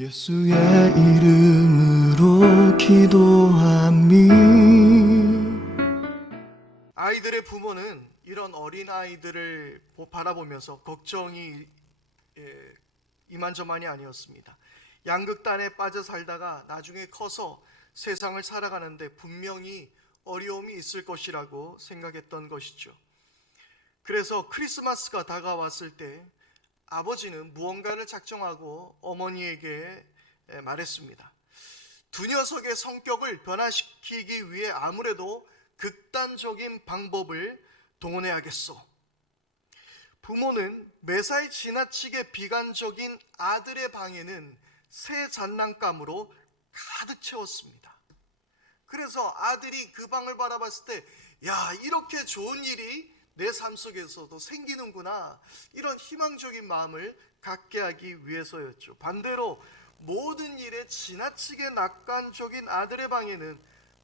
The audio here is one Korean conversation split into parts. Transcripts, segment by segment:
예수의 이름으로 기도함이. 아이들의 부모는 이런 어린 아이들을 바라보면서 걱정이 이만저만이 아니었습니다. 양극단에 빠져 살다가 나중에 커서 세상을 살아가는데 분명히 어려움이 있을 것이라고 생각했던 것이죠. 그래서 크리스마스가 다가왔을 때 아버지는 무언가를 작정하고 어머니에게 말했습니다. 두 녀석의 성격을 변화시키기 위해 아무래도 극단적인 방법을 동원해야겠소. 부모는 매사에 지나치게 비관적인 아들의 방에는 새 장난감으로 가득 채웠습니다. 그래서 아들이 그 방을 바라봤을 때, 야, 이렇게 좋은 일이 내 삶 속에서도 생기는구나, 이런 희망적인 마음을 갖게 하기 위해서였죠. 반대로 모든 일에 지나치게 낙관적인 아들의 방에는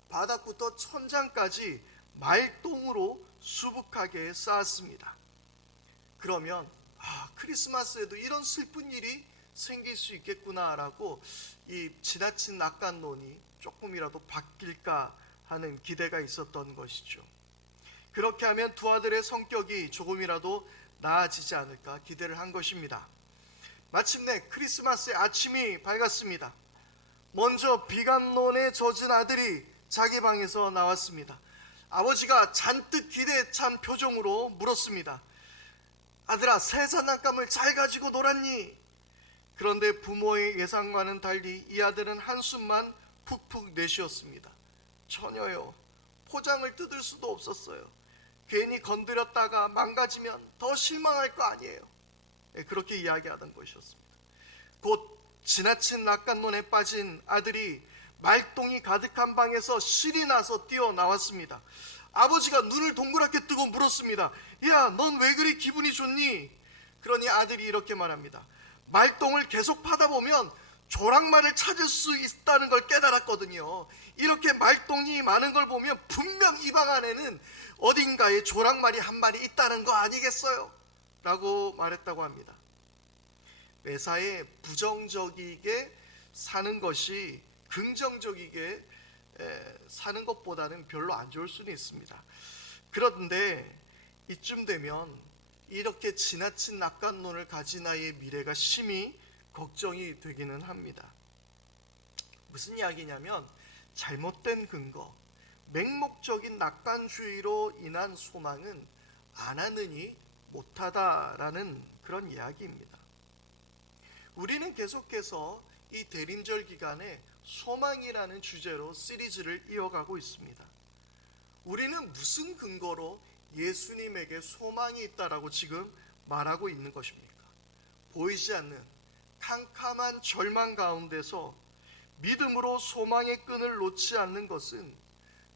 바닥부터 천장까지 말똥으로 수북하게 쌓았습니다. 그러면 크리스마스에도 이런 슬픈 일이 생길 수 있겠구나라고 이 지나친 낙관론이 조금이라도 바뀔까 하는 기대가 있었던 것이죠. 그렇게 하면 두 아들의 성격이 조금이라도 나아지지 않을까 기대를 한 것입니다. 마침내 크리스마스의 아침이 밝았습니다. 먼저 비관론에 젖은 아들이 자기 방에서 나왔습니다. 아버지가 잔뜩 기대에 찬 표정으로 물었습니다. 아들아, 새 장난감을 잘 가지고 놀았니? 그런데 부모의 예상과는 달리 이 아들은 한숨만 푹푹 내쉬었습니다. 전혀요. 포장을 뜯을 수도 없었어요. 괜히 건드렸다가 망가지면 더 실망할 거 아니에요. 그렇게 이야기하던 것이었습니다. 곧 지나친 낙관론에 빠진 아들이 말똥이 가득한 방에서 실이 나서 뛰어나왔습니다. 아버지가 눈을 동그랗게 뜨고 물었습니다. 야, 넌 왜 그리 기분이 좋니? 그러니 아들이 이렇게 말합니다. 말똥을 계속 파다 보면 조랑말을 찾을 수 있다는 걸 깨달았거든요. 이렇게 말똥이 많은 걸 보면 분명 이 방 안에는 어딘가에 조랑말이 한 마리 있다는 거 아니겠어요? 라고 말했다고 합니다. 매사에 부정적이게 사는 것이 긍정적이게 사는 것보다는 별로 안 좋을 수는 있습니다. 그런데 이쯤 되면 이렇게 지나친 낙관론을 가진 아이의 미래가 심히 걱정이 되기는 합니다. 무슨 이야기냐면 잘못된 근거, 맹목적인 낙관주의로 인한 소망은 안 하느니 못하다라는 그런 이야기입니다. 우리는 계속해서 이 대림절 기간에 소망이라는 주제로 시리즈를 이어가고 있습니다. 우리는 무슨 근거로 예수님에게 소망이 있다라고 지금 말하고 있는 것입니까? 보이지 않는 캄캄한 절망 가운데서 믿음으로 소망의 끈을 놓지 않는 것은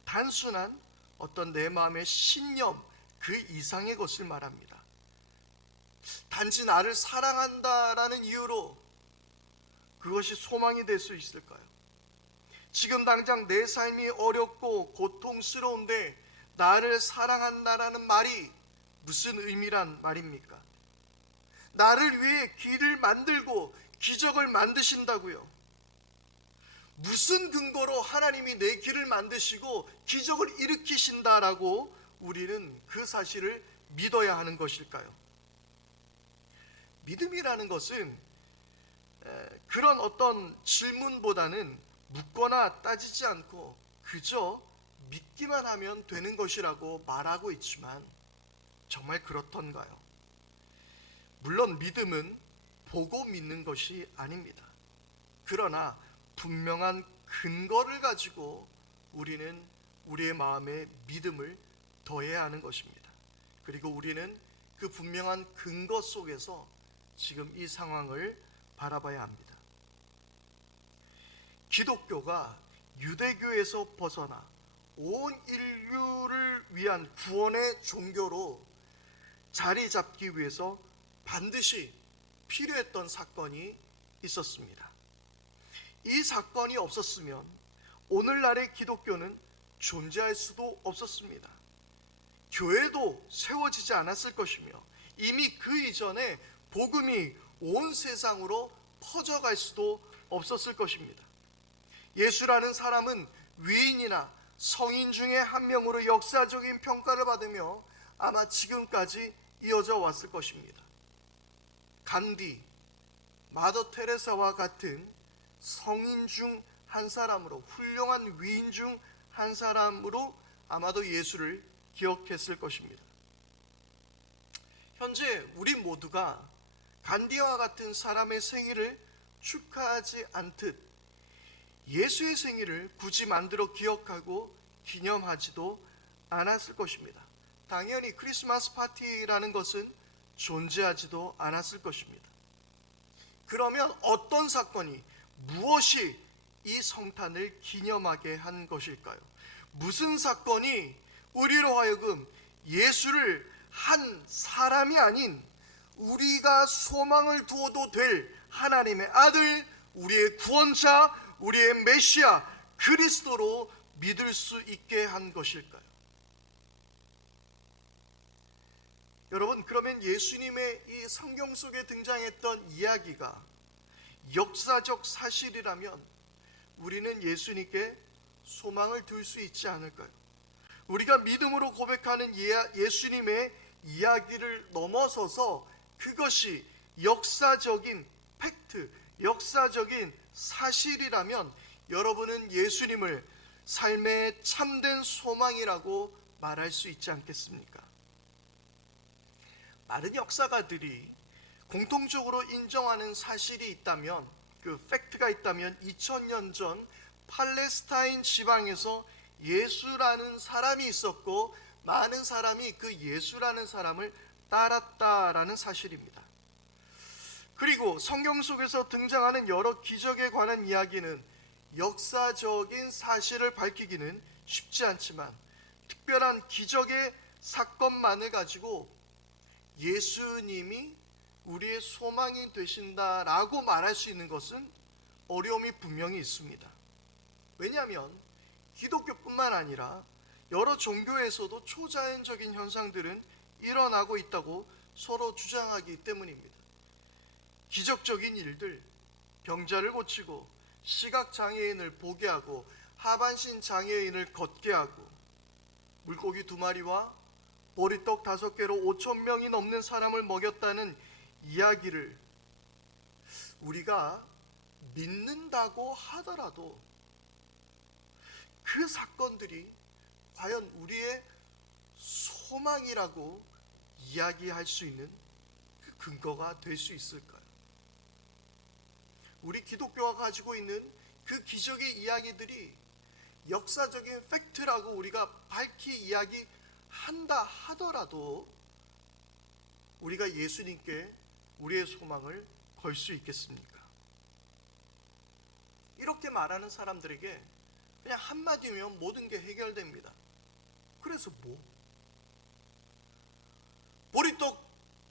단순한 어떤 내 마음의 신념 그 이상의 것을 말합니다. 단지 나를 사랑한다라는 이유로 그것이 소망이 될 수 있을까요? 지금 당장 내 삶이 어렵고 고통스러운데 나를 사랑한다라는 말이 무슨 의미란 말입니까? 나를 위해 길을 만들고 기적을 만드신다고요. 무슨 근거로 하나님이 내 길을 만드시고 기적을 일으키신다라고 우리는 그 사실을 믿어야 하는 것일까요? 믿음이라는 것은 그런 어떤 질문보다는 묻거나 따지지 않고 그저 믿기만 하면 되는 것이라고 말하고 있지만 정말 그렇던가요? 물론 믿음은 보고 믿는 것이 아닙니다. 그러나 분명한 근거를 가지고 우리는 우리의 마음에 믿음을 더해야 하는 것입니다. 그리고 우리는 그 분명한 근거 속에서 지금 이 상황을 바라봐야 합니다. 기독교가 유대교에서 벗어나 온 인류를 위한 구원의 종교로 자리 잡기 위해서 반드시 필요했던 사건이 있었습니다. 이 사건이 없었으면 오늘날의 기독교는 존재할 수도 없었습니다. 교회도 세워지지 않았을 것이며 이미 그 이전에 복음이 온 세상으로 퍼져갈 수도 없었을 것입니다. 예수라는 사람은 위인이나 성인 중에 한 명으로 역사적인 평가를 받으며 아마 지금까지 이어져 왔을 것입니다. 간디, 마더 테레사와 같은 성인 중 한 사람으로, 훌륭한 위인 중 한 사람으로 아마도 예수를 기억했을 것입니다. 현재 우리 모두가 간디와 같은 사람의 생일을 축하하지 않듯 예수의 생일을 굳이 만들어 기억하고 기념하지도 않았을 것입니다. 당연히 크리스마스 파티라는 것은 존재하지도 않았을 것입니다. 그러면 어떤 사건이, 무엇이 이 성탄을 기념하게 한 것일까요? 무슨 사건이 우리로 하여금 예수를 한 사람이 아닌 우리가 소망을 두어도 될 하나님의 아들, 우리의 구원자, 우리의 메시아 그리스도로 믿을 수 있게 한 것일까요? 여러분, 그러면 예수님의 이 성경 속에 등장했던 이야기가 역사적 사실이라면 우리는 예수님께 소망을 둘 수 있지 않을까요? 우리가 믿음으로 고백하는 예수님의 이야기를 넘어서서 그것이 역사적인 팩트, 역사적인 사실이라면 여러분은 예수님을 삶의 참된 소망이라고 말할 수 있지 않겠습니까? 많은 역사가들이 공통적으로 인정하는 사실이 있다면, 그 팩트가 있다면 2000년 전 팔레스타인 지방에서 예수라는 사람이 있었고 많은 사람이 그 예수라는 사람을 따랐다라는 사실입니다. 그리고 성경 속에서 등장하는 여러 기적에 관한 이야기는 역사적인 사실을 밝히기는 쉽지 않지만 특별한 기적의 사건만을 가지고 예수님이 우리의 소망이 되신다라고 말할 수 있는 것은 어려움이 분명히 있습니다. 왜냐하면 기독교뿐만 아니라 여러 종교에서도 초자연적인 현상들은 일어나고 있다고 서로 주장하기 때문입니다. 기적적인 일들, 병자를 고치고 시각장애인을 보게 하고 하반신 장애인을 걷게 하고 물고기 2마리와 보리떡 5개로 5,000명이 넘는 사람을 먹였다는 이야기를 우리가 믿는다고 하더라도 그 사건들이 과연 우리의 소망이라고 이야기할 수 있는 그 근거가 될 수 있을까요? 우리 기독교가 가지고 있는 그 기적의 이야기들이 역사적인 팩트라고 우리가 밝히 이야기한다 하더라도 우리가 예수님께 우리의 소망을 걸 수 있겠습니까? 이렇게 말하는 사람들에게 그냥 한마디면 모든 게 해결됩니다. 그래서 뭐? 보리떡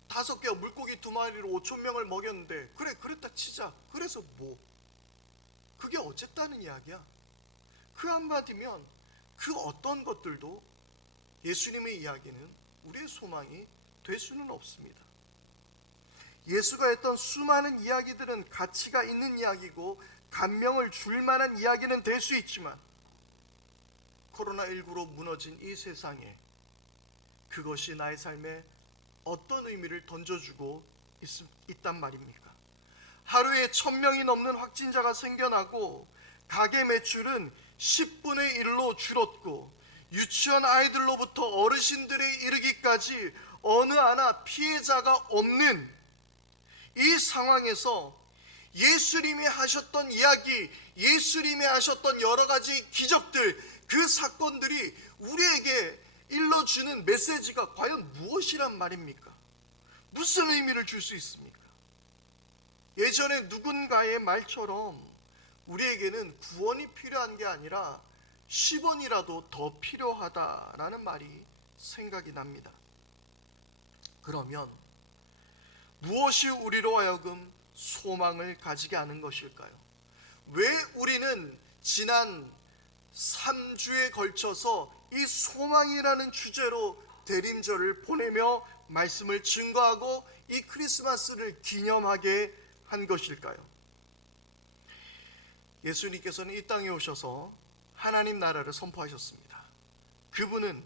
5개와 물고기 2마리로 5,000명을 먹였는데 그래 그랬다 치자. 그래서 뭐? 그게 어쨌다는 이야기야. 그 한마디면 그 어떤 것들도 예수님의 이야기는 우리의 소망이 될 수는 없습니다. 예수가 했던 수많은 이야기들은 가치가 있는 이야기고 감명을 줄 만한 이야기는 될 수 있지만 코로나19로 무너진 이 세상에 그것이 나의 삶에 어떤 의미를 던져주고 있단 말입니까? 하루에 1,000명이 넘는 확진자가 생겨나고 가게 매출은 10분의 1로 줄었고 유치원 아이들로부터 어르신들에 이르기까지 어느 하나 피해자가 없는 이 상황에서 예수님이 하셨던 이야기, 예수님이 하셨던 여러 가지 기적들, 그 사건들이 우리에게 일러주는 메시지가 과연 무엇이란 말입니까? 무슨 의미를 줄 수 있습니까? 예전에 누군가의 말처럼 우리에게는 구원이 필요한 게 아니라 10원이라도 더 필요하다라는 말이 생각이 납니다. 그러면 무엇이 우리로 하여금 소망을 가지게 하는 것일까요? 왜 우리는 지난 3주에 걸쳐서 이 소망이라는 주제로 대림절을 보내며 말씀을 증거하고 이 크리스마스를 기념하게 한 것일까요? 예수님께서는 이 땅에 오셔서 하나님 나라를 선포하셨습니다. 그분은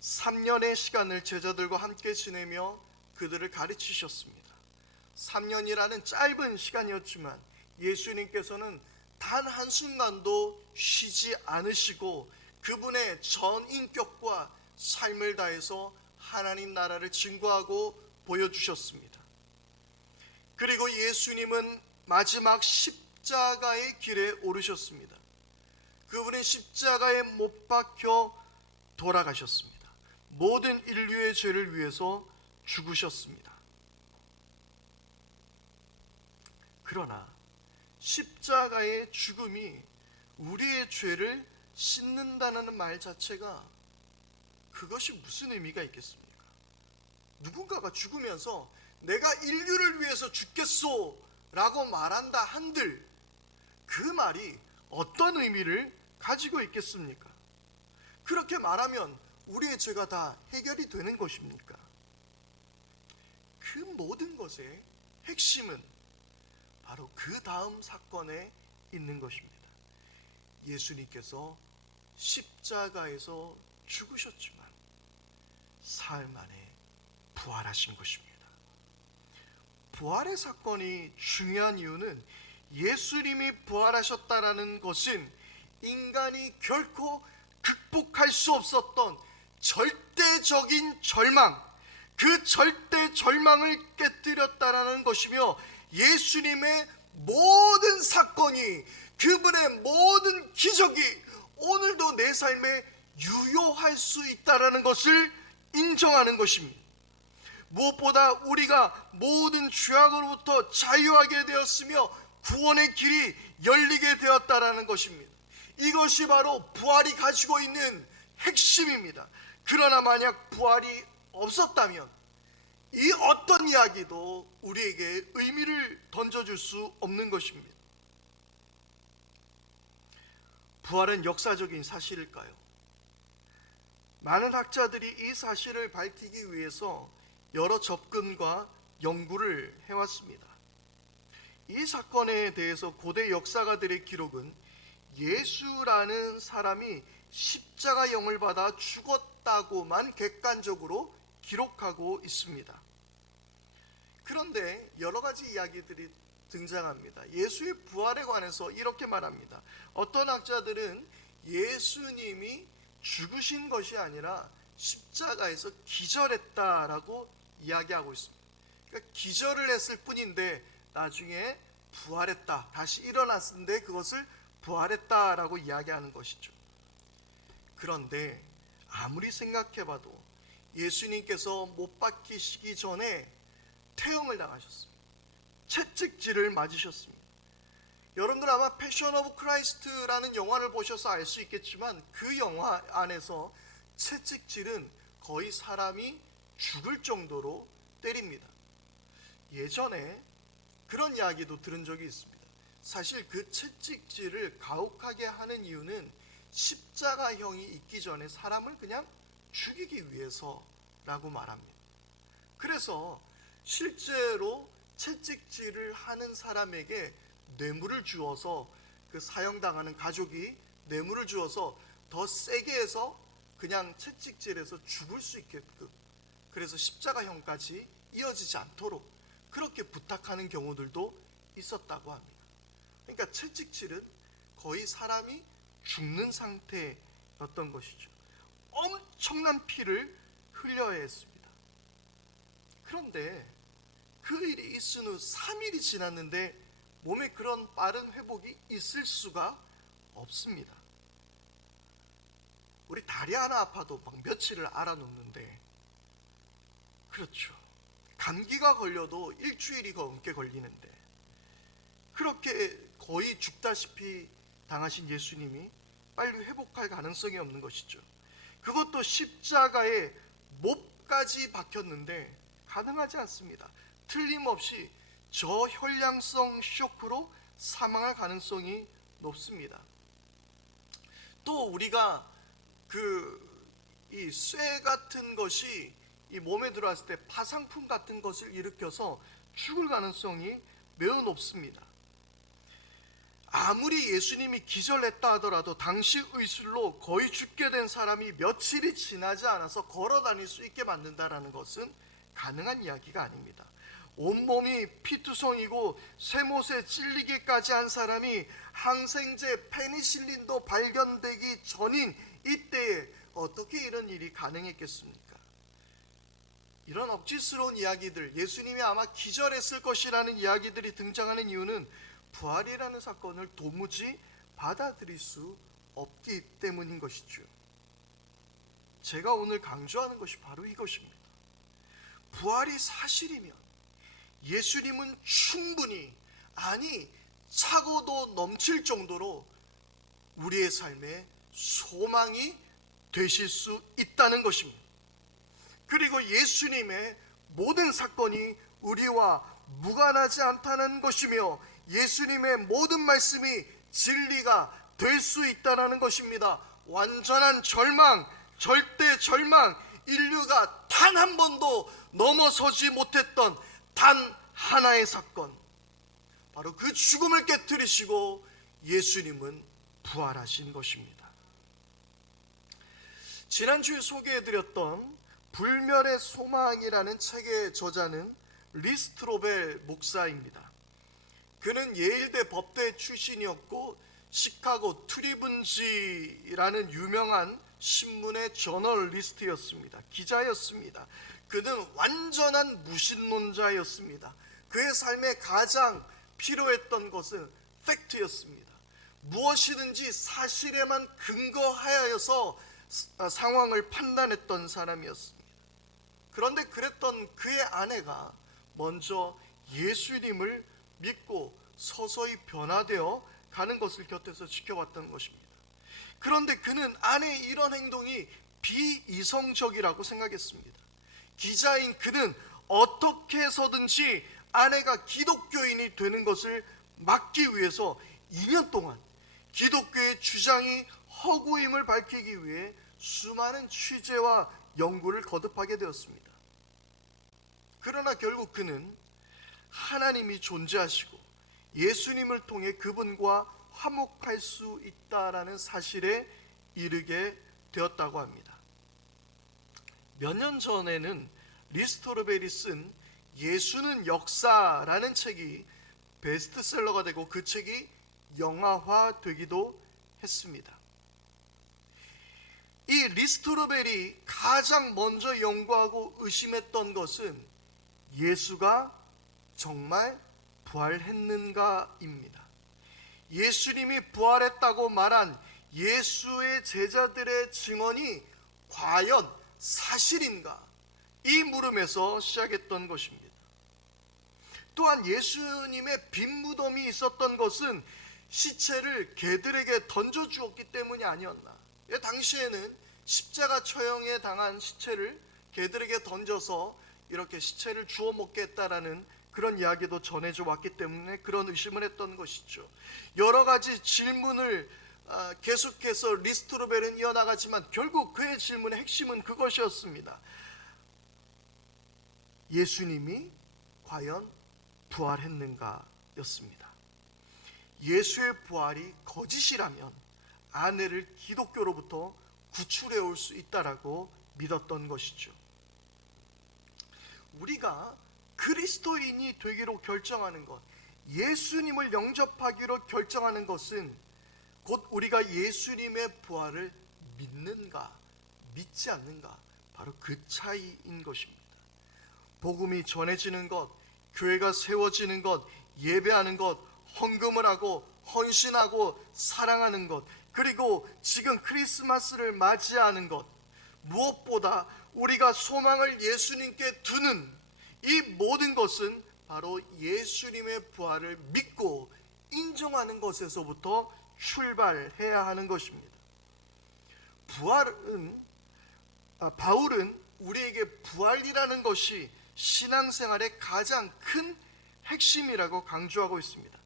3년의 시간을 제자들과 함께 지내며 그들을 가르치셨습니다. 3년이라는 짧은 시간이었지만 예수님께서는 단 한순간도 쉬지 않으시고 그분의 전 인격과 삶을 다해서 하나님 나라를 증거하고 보여주셨습니다. 그리고 예수님은 마지막 십자가의 길에 오르셨습니다. 그분은 십자가에 못 박혀 돌아가셨습니다. 모든 인류의 죄를 위해서 죽으셨습니다. 그러나 십자가의 죽음이 우리의 죄를 씻는다는 말 자체가 그것이 무슨 의미가 있겠습니까? 누군가가 죽으면서 내가 인류를 위해서 죽겠소 라고 말한다 한들 그 말이 어떤 의미를 가지고 있겠습니까? 그렇게 말하면 우리의 죄가 다 해결이 되는 것입니까? 그 모든 것의 핵심은 바로 그 다음 사건에 있는 것입니다. 예수님께서 십자가에서 죽으셨지만 사흘 만에 부활하신 것입니다. 부활의 사건이 중요한 이유는 예수님이 부활하셨다라는 것은 인간이 결코 극복할 수 없었던 절대적인 절망, 그 절대 절망을 깨뜨렸다라는 것이며 예수님의 모든 사건이, 그분의 모든 기적이 오늘도 내 삶에 유효할 수 있다라는 것을 인정하는 것입니다. 무엇보다 우리가 모든 죄악으로부터 자유하게 되었으며 구원의 길이 열리게 되었다라는 것입니다. 이것이 바로 부활이 가지고 있는 핵심입니다. 그러나 만약 부활이 없었다면 이 어떤 이야기도 우리에게 의미를 던져줄 수 없는 것입니다. 부활은 역사적인 사실일까요? 많은 학자들이 이 사실을 밝히기 위해서 여러 접근과 연구를 해왔습니다. 이 사건에 대해서 고대 역사가들의 기록은 예수라는 사람이 십자가형을 받아 죽었다고만 객관적으로 기록하고 있습니다. 그런데 여러 가지 이야기들이 등장합니다. 예수의 부활에 관해서 이렇게 말합니다. 어떤 학자들은 예수님이 죽으신 것이 아니라 십자가에서 기절했다라고 이야기하고 있습니다. 그러니까 기절을 했을 뿐인데 나중에 부활했다, 다시 일어났는데 그것을 부활했다라고 이야기하는 것이죠. 그런데 아무리 생각해봐도 예수님께서 못 박히시기 전에 태형을 당하셨습니다. 채찍질을 맞으셨습니다. 여러분들 아마 패션 오브 크라이스트라는 영화를 보셔서 알 수 있겠지만 그 영화 안에서 채찍질은 거의 사람이 죽을 정도로 때립니다. 예전에 그런 이야기도 들은 적이 있습니다. 사실 그 채찍질을 가혹하게 하는 이유는 십자가형이 있기 전에 사람을 그냥 죽이기 위해서라고 말합니다. 그래서 실제로 채찍질을 하는 사람에게 뇌물을 주어서 그 사형당하는 가족이 뇌물을 주어서 더 세게 해서 그냥 채찍질해서 죽을 수 있게끔, 그래서 십자가형까지 이어지지 않도록 그렇게 부탁하는 경우들도 있었다고 합니다. 그러니까 채찍질은 거의 사람이 죽는 상태였던 것이죠. 엄청난 피를 흘려야 했습니다. 그런데 그 일이 있은 후 3일이 지났는데 몸에 그런 빠른 회복이 있을 수가 없습니다. 우리 다리 하나 아파도 막 며칠을 알아놓는데, 그렇죠, 감기가 걸려도 일주일이 넘게 걸리는데 그렇게 거의 죽다시피 당하신 예수님이 빨리 회복할 가능성이 없는 것이죠. 그것도 십자가에 못까지 박혔는데 가능하지 않습니다. 틀림없이 저혈량성 쇼크로 사망할 가능성이 높습니다. 또 우리가 이 쇠 같은 것이 이 몸에 들어왔을 때 파상풍 같은 것을 일으켜서 죽을 가능성이 매우 높습니다. 아무리 예수님이 기절했다 하더라도 당시 의술로 거의 죽게 된 사람이 며칠이 지나지 않아서 걸어 다닐 수 있게 만든다는 것은 가능한 이야기가 아닙니다. 온몸이 피투성이고 쇠못에 찔리기까지 한 사람이 항생제 페니실린도 발견되기 전인 이때에 어떻게 이런 일이 가능했겠습니까? 이런 억지스러운 이야기들, 예수님이 아마 기절했을 것이라는 이야기들이 등장하는 이유는 부활이라는 사건을 도무지 받아들일 수 없기 때문인 것이죠. 제가 오늘 강조하는 것이 바로 이것입니다. 부활이 사실이면 예수님은 충분히, 아니 차고도 넘칠 정도로 우리의 삶에 소망이 되실 수 있다는 것입니다. 그리고 예수님의 모든 사건이 우리와 무관하지 않다는 것이며 예수님의 모든 말씀이 진리가 될 수 있다는 것입니다. 완전한 절망, 절대 절망, 인류가 단 한 번도 넘어서지 못했던 단 하나의 사건, 바로 그 죽음을 깨뜨리시고 예수님은 부활하신 것입니다. 지난주에 소개해드렸던 불멸의 소망이라는 책의 저자는 리스트로벨 목사입니다. 그는 예일대 법대 출신이었고 시카고 트리븐지라는 유명한 신문의 저널리스트였습니다. 기자였습니다. 그는 완전한 무신론자였습니다. 그의 삶에 가장 필요했던 것은 팩트였습니다. 무엇이든지 사실에만 근거하여서 상황을 판단했던 사람이었습니다. 그런데 그랬던 그의 아내가 먼저 예수님을 믿고 서서히 변화되어 가는 것을 곁에서 지켜봤던 것입니다. 그런데 그는 아내의 이런 행동이 비이성적이라고 생각했습니다. 기자인 그는 어떻게 해서든지 아내가 기독교인이 되는 것을 막기 위해서 2년 동안 기독교의 주장이 허구임을 밝히기 위해 수많은 취재와 연구를 거듭하게 되었습니다. 그러나 결국 그는 하나님이 존재하시고 예수님을 통해 그분과 화목할 수 있다라는 사실에 이르게 되었다고 합니다. 몇 년 전에는 리스토르벨이 쓴 예수는 역사라는 책이 베스트셀러가 되고 그 책이 영화화되기도 했습니다. 이 리스토르벨이 가장 먼저 연구하고 의심했던 것은 예수가 정말 부활했는가입니다. 예수님이 부활했다고 말한 예수의 제자들의 증언이 과연 사실인가? 이 물음에서 시작했던 것입니다. 또한 예수님의 빈 무덤이 있었던 것은 시체를 개들에게 던져주었기 때문이 아니었나? 당시에는 십자가 처형에 당한 시체를 개들에게 던져서 이렇게 시체를 주워 먹겠다라는 그런 이야기도 전해져 왔기 때문에 그런 의심을 했던 것이죠. 여러 가지 질문을 계속해서 리스토르벨은 이어나가지만 결국 그의 질문의 핵심은 그것이었습니다. 예수님이 과연 부활했는가 였습니다. 예수의 부활이 거짓이라면 아내를 기독교로부터 구출해 올 수 있다라고 믿었던 것이죠. 우리가 그리스도인이 되기로 결정하는 것, 예수님을 영접하기로 결정하는 것은 곧 우리가 예수님의 부활을 믿는가 믿지 않는가, 바로 그 차이인 것입니다. 복음이 전해지는 것, 교회가 세워지는 것, 예배하는 것, 헌금을 하고 헌신하고 사랑하는 것, 그리고 지금 크리스마스를 맞이하는 것, 무엇보다 우리가 소망을 예수님께 두는 이 모든 것은 바로 예수님의 부활을 믿고 인정하는 것에서부터 출발해야 하는 것입니다. 바울은 우리에게 부활이라는 것이 신앙생활의 가장 큰 핵심이라고 강조하고 있습니다.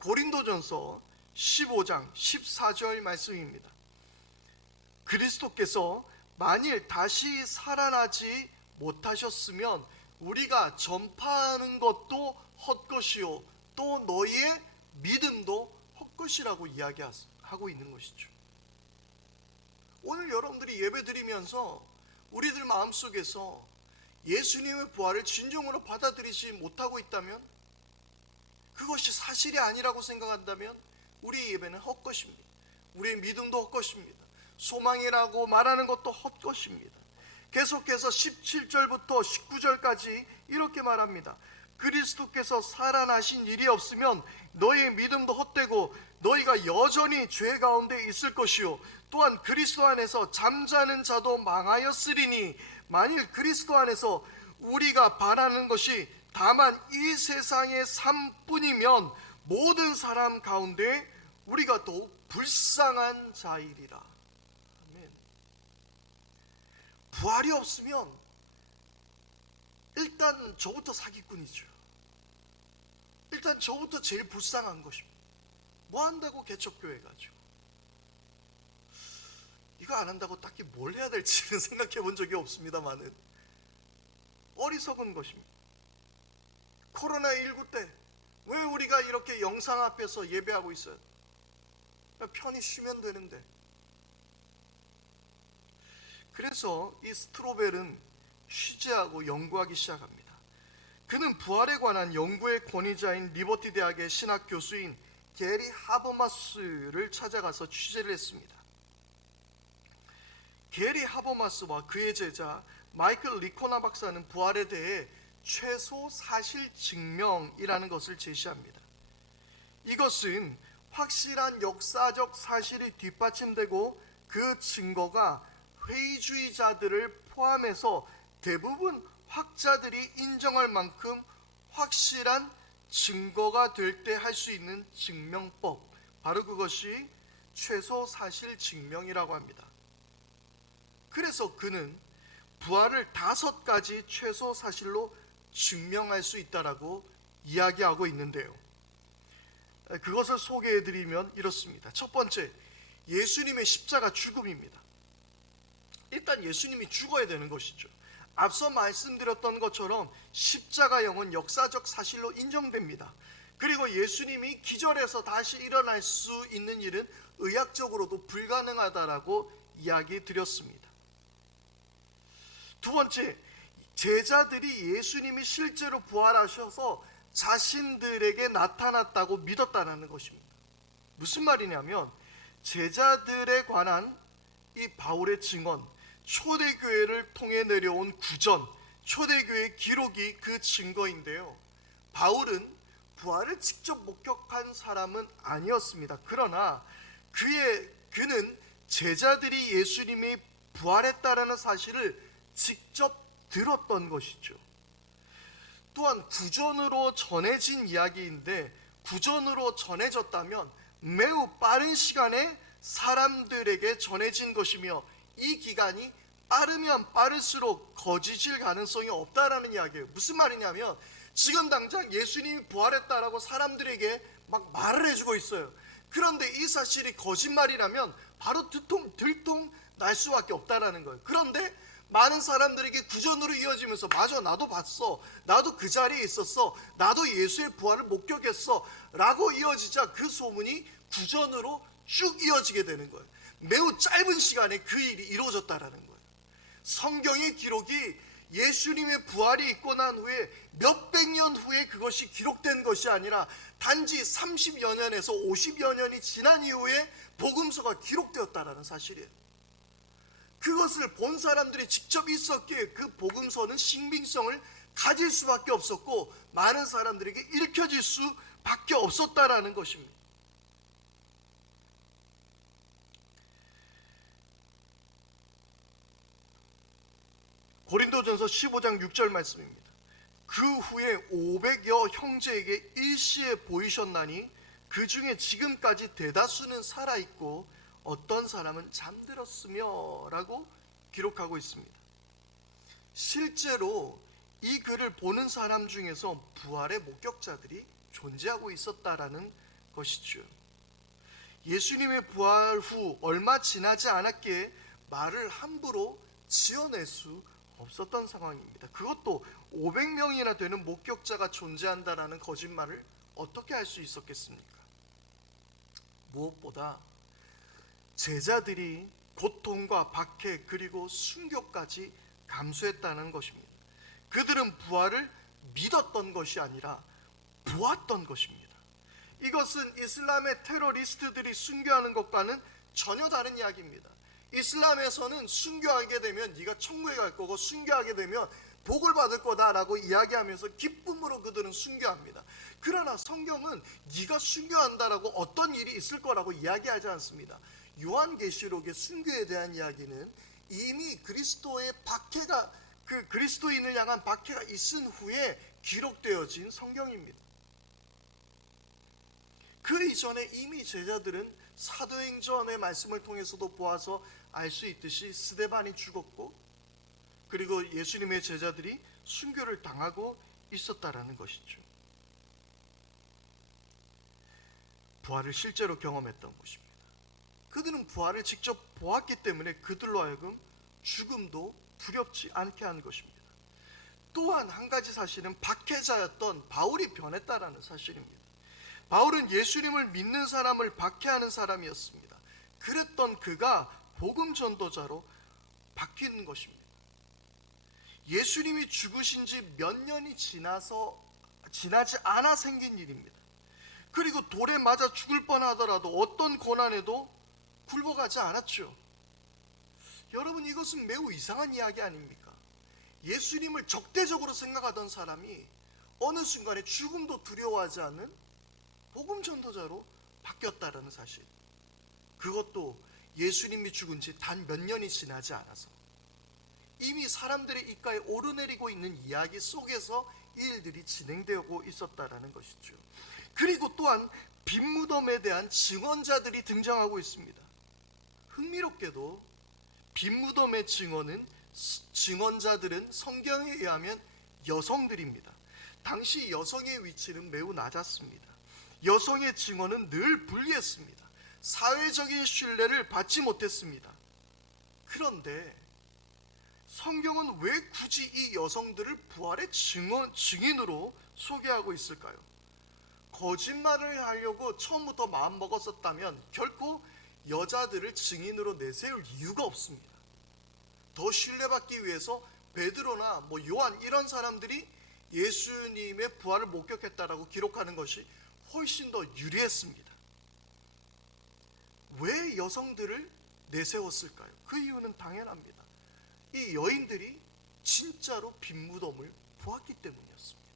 고린도전서 15장 14절 말씀입니다. 그리스도께서 만일 다시 살아나지 못하셨으면 우리가 전파하는 것도 헛것이요 또 너희의 믿음도 헛것이라고 이야기하고 있는 것이죠. 오늘 여러분들이 예배 드리면서 우리들 마음속에서 예수님의 부활을 진정으로 받아들이지 못하고 있다면, 그것이 사실이 아니라고 생각한다면 우리의 예배는 헛것입니다. 우리의 믿음도 헛것입니다. 소망이라고 말하는 것도 헛것입니다. 계속해서 17절부터 19절까지 이렇게 말합니다. 그리스도께서 살아나신 일이 없으면 너희의 믿음도 헛되고 너희가 여전히 죄 가운데 있을 것이요, 또한 그리스도 안에서 잠자는 자도 망하였으리니 만일 그리스도 안에서 우리가 바라는 것이 다만 이 세상의 삶뿐이면 모든 사람 가운데 우리가 더욱 불쌍한 자이리라. 아멘. 부활이 없으면 일단 저부터 사기꾼이죠. 일단 저부터 제일 불쌍한 것입니다. 뭐 한다고 개척교회 가죠? 이거 안 한다고 딱히 뭘 해야 될지는 생각해 본 적이 없습니다만은 어리석은 것입니다. 코로나19 때 왜 우리가 이렇게 영상 앞에서 예배하고 있어요? 편히 쉬면 되는데. 그래서 이 스트로벨은 취재하고 연구하기 시작합니다. 그는 부활에 관한 연구의 권위자인 리버티 대학의 신학 교수인 게리 하버마스를 찾아가서 취재를 했습니다. 게리 하버마스와 그의 제자 마이클 리코나 박사는 부활에 대해 최소 사실 증명이라는 것을 제시합니다. 이것은 확실한 역사적 사실이 뒷받침되고 그 증거가 회의주의자들을 포함해서 대부분 학자들이 인정할 만큼 확실한 증거가 될 때 할 수 있는 증명법, 바로 그것이 최소 사실 증명이라고 합니다. 그래서 그는 부활을 5가지 최소 사실로 증명할 수 있다라고 이야기하고 있는데요. 그것을 소개해드리면 이렇습니다. 첫 번째, 예수님의 십자가 죽음입니다. 일단 예수님이 죽어야 되는 것이죠. 앞서 말씀드렸던 것처럼 십자가형은 역사적 사실로 인정됩니다. 그리고 예수님이 기절해서 다시 일어날 수 있는 일은 의학적으로도 불가능하다라고 이야기 드렸습니다. 두 번째, 제자들이 예수님이 실제로 부활하셔서 자신들에게 나타났다고 믿었다는 것입니다. 무슨 말이냐면 제자들에 관한 이 바울의 증언, 초대교회를 통해 내려온 구전, 초대교회 기록이 그 증거인데요. 바울은 부활을 직접 목격한 사람은 아니었습니다. 그러나 그는 제자들이 예수님이 부활했다라는 사실을 직접 들었던 것이죠. 또한 구전으로 전해진 이야기인데, 구전으로 전해졌다면 매우 빠른 시간에 사람들에게 전해진 것이며 이 기간이 빠르면 빠를수록 거짓일 가능성이 없다라는 이야기예요. 무슨 말이냐면 지금 당장 예수님이 부활했다라고 사람들에게 막 말을 해주고 있어요. 그런데 이 사실이 거짓말이라면 바로 들통 날 수밖에 없다라는 거예요. 그런데 많은 사람들에게 구전으로 이어지면서 맞아, 나도 봤어, 나도 그 자리에 있었어, 나도 예수의 부활을 목격했어 라고 이어지자 그 소문이 구전으로 쭉 이어지게 되는 거예요. 매우 짧은 시간에 그 일이 이루어졌다라는 거예요. 성경의 기록이 예수님의 부활이 있고 난 후에 몇백 년 후에 그것이 기록된 것이 아니라 단지 30여 년에서 50여 년이 지난 이후에 복음서가 기록되었다라는 사실이에요. 그것을 본 사람들이 직접 있었기에 그 복음서는 신빙성을 가질 수밖에 없었고 많은 사람들에게 읽혀질 수밖에 없었다라는 것입니다. 고린도전서 15장 6절 말씀입니다. 그 후에 500여 형제에게 일시에 보이셨나니 그 중에 지금까지 대다수는 살아있고 어떤 사람은 잠들었으며 라고 기록하고 있습니다. 실제로 이 글을 보는 사람 중에서 부활의 목격자들이 존재하고 있었다라는 것이죠. 예수님의 부활 후 얼마 지나지 않았기에 말을 함부로 지어낼 수 없었던 상황입니다. 그것도 500명이나 되는 목격자가 존재한다라는 거짓말을 어떻게 할 수 있었겠습니까? 무엇보다 제자들이 고통과 박해 그리고 순교까지 감수했다는 것입니다. 그들은 부활을 믿었던 것이 아니라 보았던 것입니다. 이것은 이슬람의 테러리스트들이 순교하는 것과는 전혀 다른 이야기입니다. 이슬람에서는 순교하게 되면 네가 천국에 갈 거고 순교하게 되면 복을 받을 거다라고 이야기하면서 기쁨으로 그들은 순교합니다. 그러나 성경은 네가 순교한다라고 어떤 일이 있을 거라고 이야기하지 않습니다. 요한계시록의 순교에 대한 이야기는 이미 그리스도의 박해가 그리스도인을 향한 박해가 있은 후에 기록되어진 성경입니다. 그 이전에 이미 제자들은 사도행전의 말씀을 통해서도 보아서 알 수 있듯이 스데반이 죽었고 그리고 예수님의 제자들이 순교를 당하고 있었다라는 것이죠. 부활을 실제로 경험했던 것입니다. 그들은 부활을 직접 보았기 때문에 그들로 하여금 죽음도 두렵지 않게 한 것입니다. 또한 한 가지 사실은 박해자였던 바울이 변했다라는 사실입니다. 바울은 예수님을 믿는 사람을 박해하는 사람이었습니다. 그랬던 그가 복음 전도자로 바뀌는 것입니다. 예수님이 죽으신 지 몇 년이 지나지 않아 생긴 일입니다. 그리고 돌에 맞아 죽을 뻔하더라도 어떤 고난에도 굴복하지 않았죠. 여러분, 이것은 매우 이상한 이야기 아닙니까? 예수님을 적대적으로 생각하던 사람이 어느 순간에 죽음도 두려워하지 않는 복음 전도자로 바뀌었다는 사실. 그것도 예수님이 죽은 지 단 몇 년이 지나지 않아서 이미 사람들의 입가에 오르내리고 있는 이야기 속에서 이 일들이 진행되고 있었다라는 것이죠. 그리고 또한 빈무덤에 대한 증언자들이 등장하고 있습니다. 흥미롭게도 빈무덤의 증언자들은 성경에 의하면 여성들입니다. 당시 여성의 위치는 매우 낮았습니다. 여성의 증언은 늘 불리했습니다. 사회적인 신뢰를 받지 못했습니다. 그런데 성경은 왜 굳이 이 여성들을 부활의 증인으로 소개하고 있을까요? 거짓말을 하려고 처음부터 마음먹었었다면 결코 여자들을 증인으로 내세울 이유가 없습니다. 더 신뢰받기 위해서 베드로나 요한 이런 사람들이 예수님의 부활을 목격했다라고 기록하는 것이 훨씬 더 유리했습니다. 왜 여성들을 내세웠을까요? 그 이유는 당연합니다. 이 여인들이 진짜로 빈무덤을 보았기 때문이었습니다.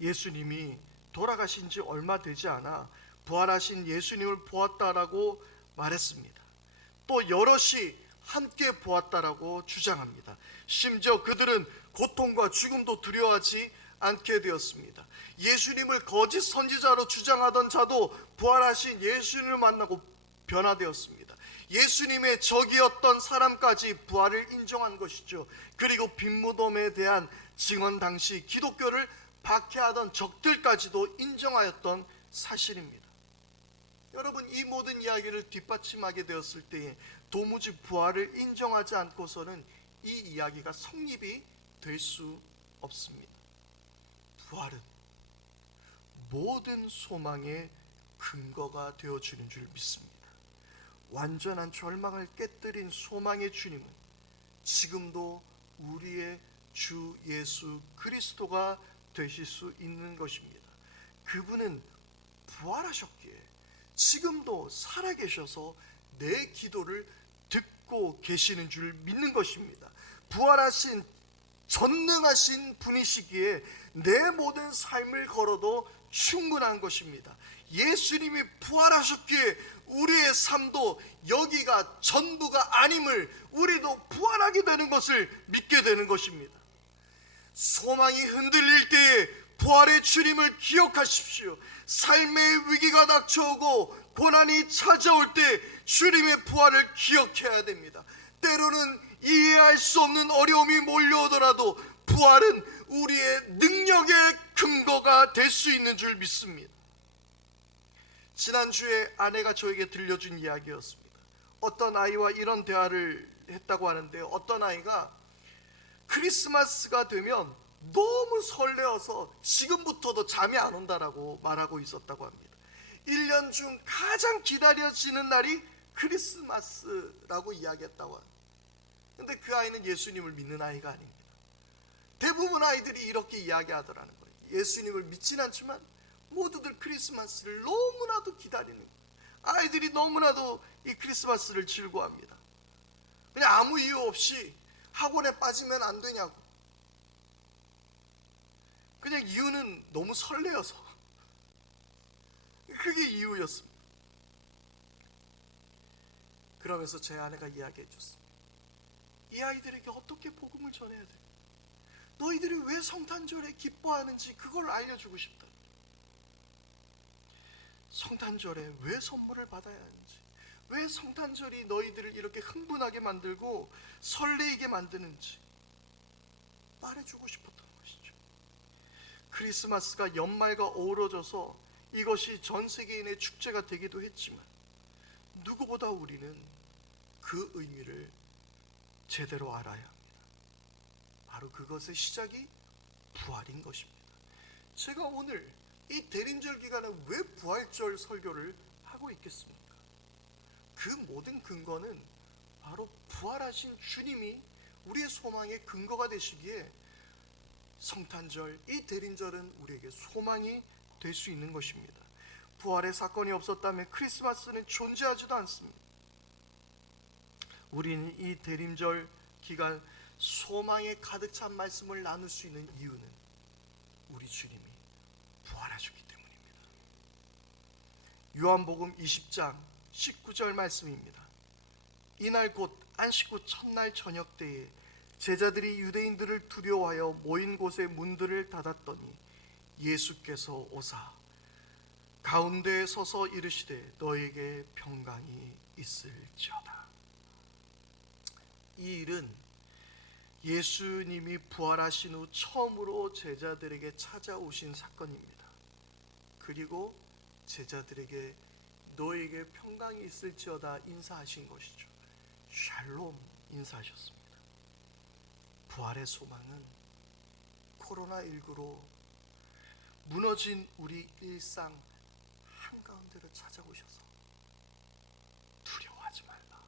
예수님이 돌아가신 지 얼마 되지 않아 부활하신 예수님을 보았다라고 말했습니다. 또 여럿이 함께 보았다라고 주장합니다. 심지어 그들은 고통과 죽음도 두려워하지 않게 되었습니다. 예수님을 거짓 선지자로 주장하던 자도 부활하신 예수님을 만나고 변화되었습니다. 예수님의 적이었던 사람까지 부활을 인정한 것이죠. 그리고 빈무덤에 대한 증언 당시 기독교를 박해하던 적들까지도 인정하였던 사실입니다. 여러분, 이 모든 이야기를 뒷받침하게 되었을 때에 도무지 부활을 인정하지 않고서는 이 이야기가 성립이 될 수 없습니다. 부활은 모든 소망의 근거가 되어주는 줄 믿습니다. 완전한 절망을 깨뜨린 소망의 주님은 지금도 우리의 주 예수 그리스도가 되실 수 있는 것입니다. 그분은 부활하셨기에 지금도 살아계셔서 내 기도를 듣고 계시는 줄 믿는 것입니다. 부활하신 전능하신 분이시기에 내 모든 삶을 걸어도 충분한 것입니다. 예수님이 부활하셨기에 우리의 삶도 여기가 전부가 아님을 우리도 부활하게 되는 것을 믿게 되는 것입니다. 소망이 흔들릴 때에 부활의 주님을 기억하십시오. 삶의 위기가 닥쳐오고 고난이 찾아올 때 주님의 부활을 기억해야 됩니다. 때로는 이해할 수 없는 어려움이 몰려오더라도 부활은 우리의 능력의 근거가 될 수 있는 줄 믿습니다. 지난주에 아내가 저에게 들려준 이야기였습니다. 어떤 아이와 이런 대화를 했다고 하는데, 어떤 아이가 크리스마스가 되면 너무 설레어서 지금부터도 잠이 안 온다라고 말하고 있었다고 합니다. 1년 중 가장 기다려지는 날이 크리스마스라고 이야기했다고 합니다. 근데 그 아이는 예수님을 믿는 아이가 아닙니다. 대부분 아이들이 이렇게 이야기하더라는 거예요. 예수님을 믿진 않지만 모두들 크리스마스를 너무나도 기다리는 거예요. 아이들이 너무나도 이 크리스마스를 즐거워합니다. 그냥 아무 이유 없이 학원에 빠지면 안 되냐고. 그냥 이유는 너무 설레어서. 그게 이유였습니다. 그러면서 제 아내가 이야기해 줬습니다. 이 아이들에게 어떻게 복음을 전해야 돼? 너희들이 왜 성탄절에 기뻐하는지 그걸 알려주고 싶다. 성탄절에 왜 선물을 받아야 하는지, 왜 성탄절이 너희들을 이렇게 흥분하게 만들고 설레이게 만드는지 말해주고 싶었던 것이죠. 크리스마스가 연말과 어우러져서 이것이 전 세계인의 축제가 되기도 했지만 누구보다 우리는 그 의미를 제대로 알아야 합니다. 바로 그것의 시작이 부활인 것입니다. 제가 오늘 이 대림절 기간에 왜 부활절 설교를 하고 있겠습니까? 그 모든 근거는 바로 부활하신 주님이 우리의 소망의 근거가 되시기에 성탄절, 이 대림절은 우리에게 소망이 될 수 있는 것입니다. 부활의 사건이 없었다면 크리스마스는 존재하지도 않습니다. 우리는 이 대림절 기간 소망에 가득 찬 말씀을 나눌 수 있는 이유는 우리 주님이 부활하셨기 때문입니다. 요한복음 20장 19절 말씀입니다. 이날 곧 안식 후 첫날 저녁 때에 제자들이 유대인들을 두려워하여 모인 곳의 문들을 닫았더니 예수께서 오사 가운데에 서서 이르시되 너에게 평강이 있을지어다. 이 일은 예수님이 부활하신 후 처음으로 제자들에게 찾아오신 사건입니다. 그리고 제자들에게 너에게 평강이 있을지어다 인사하신 것이죠. 샬롬 인사하셨습니다. 부활의 소망은 코로나19로 무너진 우리 일상 한가운데로 찾아오셔서 두려워하지 말라,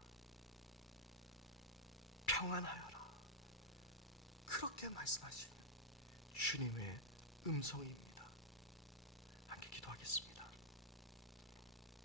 평안하여라, 그렇게 말씀하시는 주님의 음성입니다. 함께 기도하겠습니다.